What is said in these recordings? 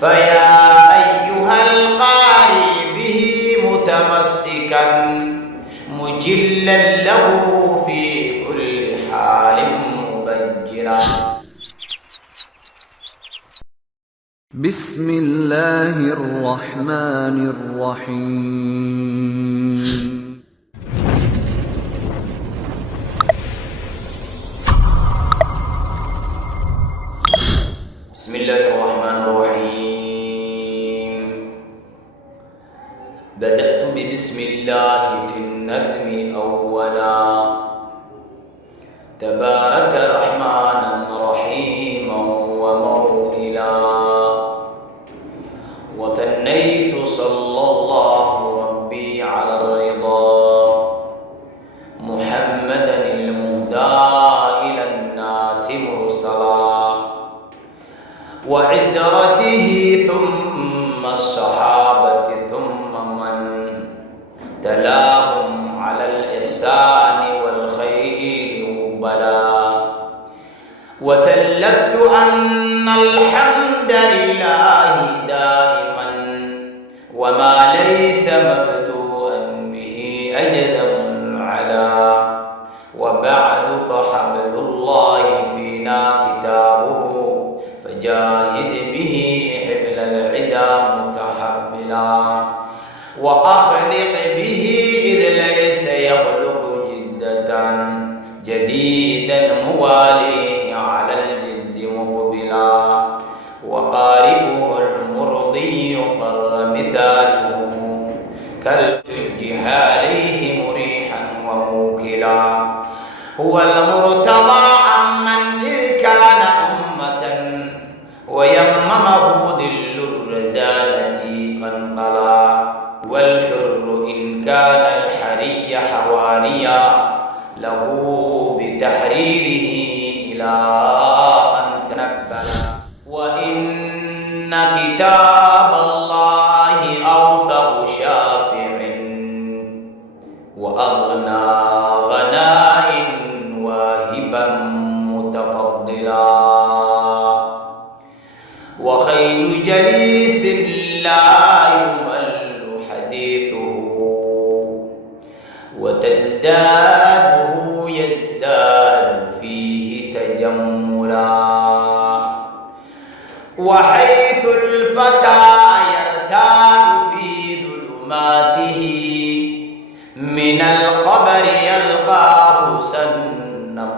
فيا أيها القارئ به متمسكا مجلا له في كل حال مبجلا. بسم الله الرحمن الرحيم. بسم الله الرحمن الرحيم. بدأت ببسم الله في النظم أولا، تبارك رحمانا رحيما وموئلا، وثنيت صلى الله ربي على الرضا محمدا المهدى إلى الناس مرسلا، وعترته ثم الصحابة ثم من تلاهم على الإحسان والخير وبلا. وثلثت أن الحمد لله دائما وما ليس مبدوءا به أجدم العلا. وبعد فحبل الله فينا كتابه، فجاهد به حبل العدا متحبلا، وأخلق به إذ ليس يخلق جدة جديدا مواليه على الجد مقبلا. وقارئه المرضي قر مثاله كالتوجه عليه مريحا وموكلا. هو المرتضى عمن إذ كان أمة ويممه ذل الرزالة منقلا. والحر إن كان الحري حواريا له بتحريره إلى أن تنبلا. وإن كتاب الله أوثق شافع وأغنى غناء واهبا متفضلا. وخير جليس لا يمل حديثه وتزداده يزداد فيه تجملا. وحيث الفتى يرتاح في ظلماته من القبر يلقاه سنا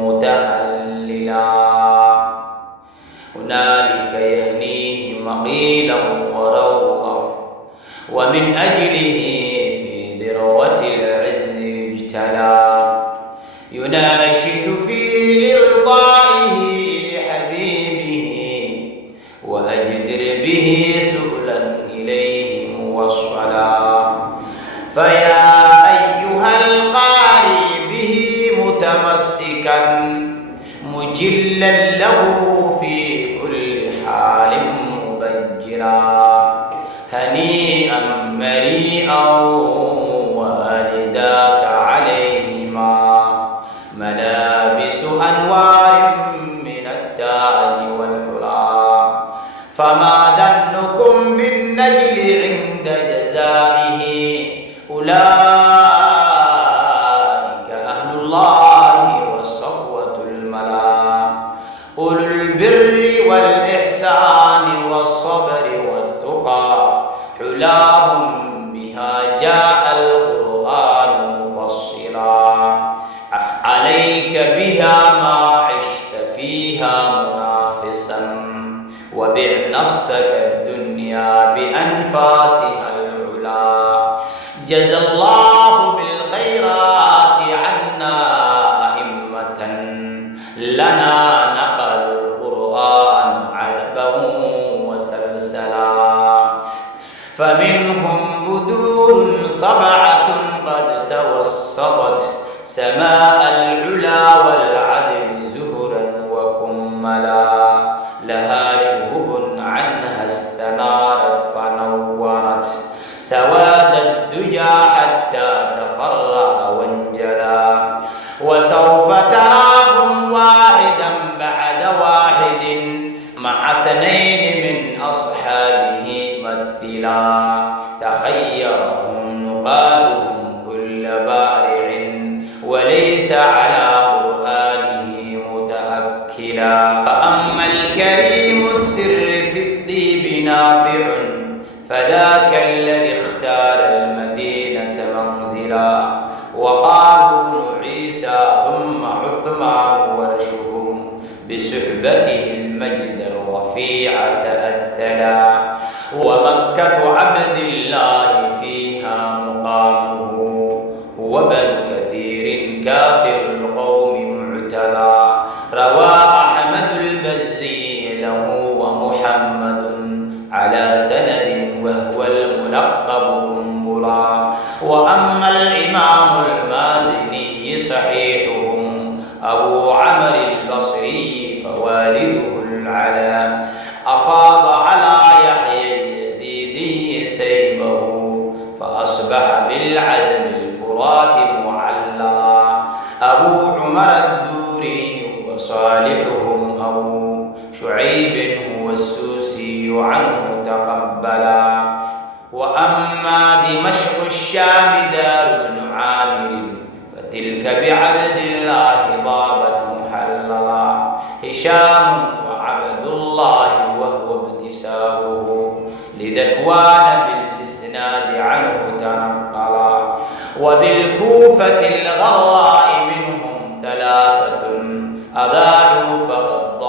متهللا. هنالك يهنيه مقيلا وروضا، ومن أجله في ذروة العز اجتلى. يناشد في إرضائه لحبيبه وأجدر به سبلا إليه موصلا. فيا أيها القارئ به متمسكا مجلا له في كل حال مبجلا. هنيئا مريئا والداك عليهما ملابس أنوار من التاج والحلا. فما ظنكم بالنجل عند جزائه؟ أولئك أهل الله والصفوة الملا. أولو البر والإحسان والصبر والتقى، حلاهم بها جاء القرآن مفصلا. عليك بها ما عشت فيها منافسا، وبع نفسك الدنيا بأنفاسها العلا. جزى الله بالخيرات عنا أئمة لنا نقل القرآن عذبا وسلسلا. فمنهم بدور سبعة قد توسطت سماء العلا والعدل زهرا وكملا. لها شهب عنها استنارت فنورت سواد الدجى حتى تفرق وانجلى. وسوف تراهم واحدا بعد واحد مع اثنين من أصحابه مثلا تخيرهم نقادهم كل بارع وليس على قرآنه متأكلا. فأما الكريم السر في الطيب نافع فذاك الذي اختار المدينة منزلا. وقالوا عيسى ثم عثمان ورشهم بصحبته المجد الرفيع تأثلا. ومكة عبد الله فيها مقامه وبن كثير كافر القوم معتلى. روى أحمد البزي له ومحمد على سند وهو الملقب قنبلا. وأما الإمام المازني صحيحهم أبو عمرو البصري فوالده العلا أفاض على يحيى اليزيدي سيبه فأصبح بالعذب الفرات معللا. أبو عمر الدوري وصالحهم أبو شعيب هو السوسي عنه تقبلا. وأما دمشق الشام دار بن عامر فتلك بعبد الله ضابت محللا. هشام وعبد الله وهو ابتسامه لذكوان بالإسناد عنه تنقلا. وبالكوفة الغراء منهم ثلاثة أذاعوا فقد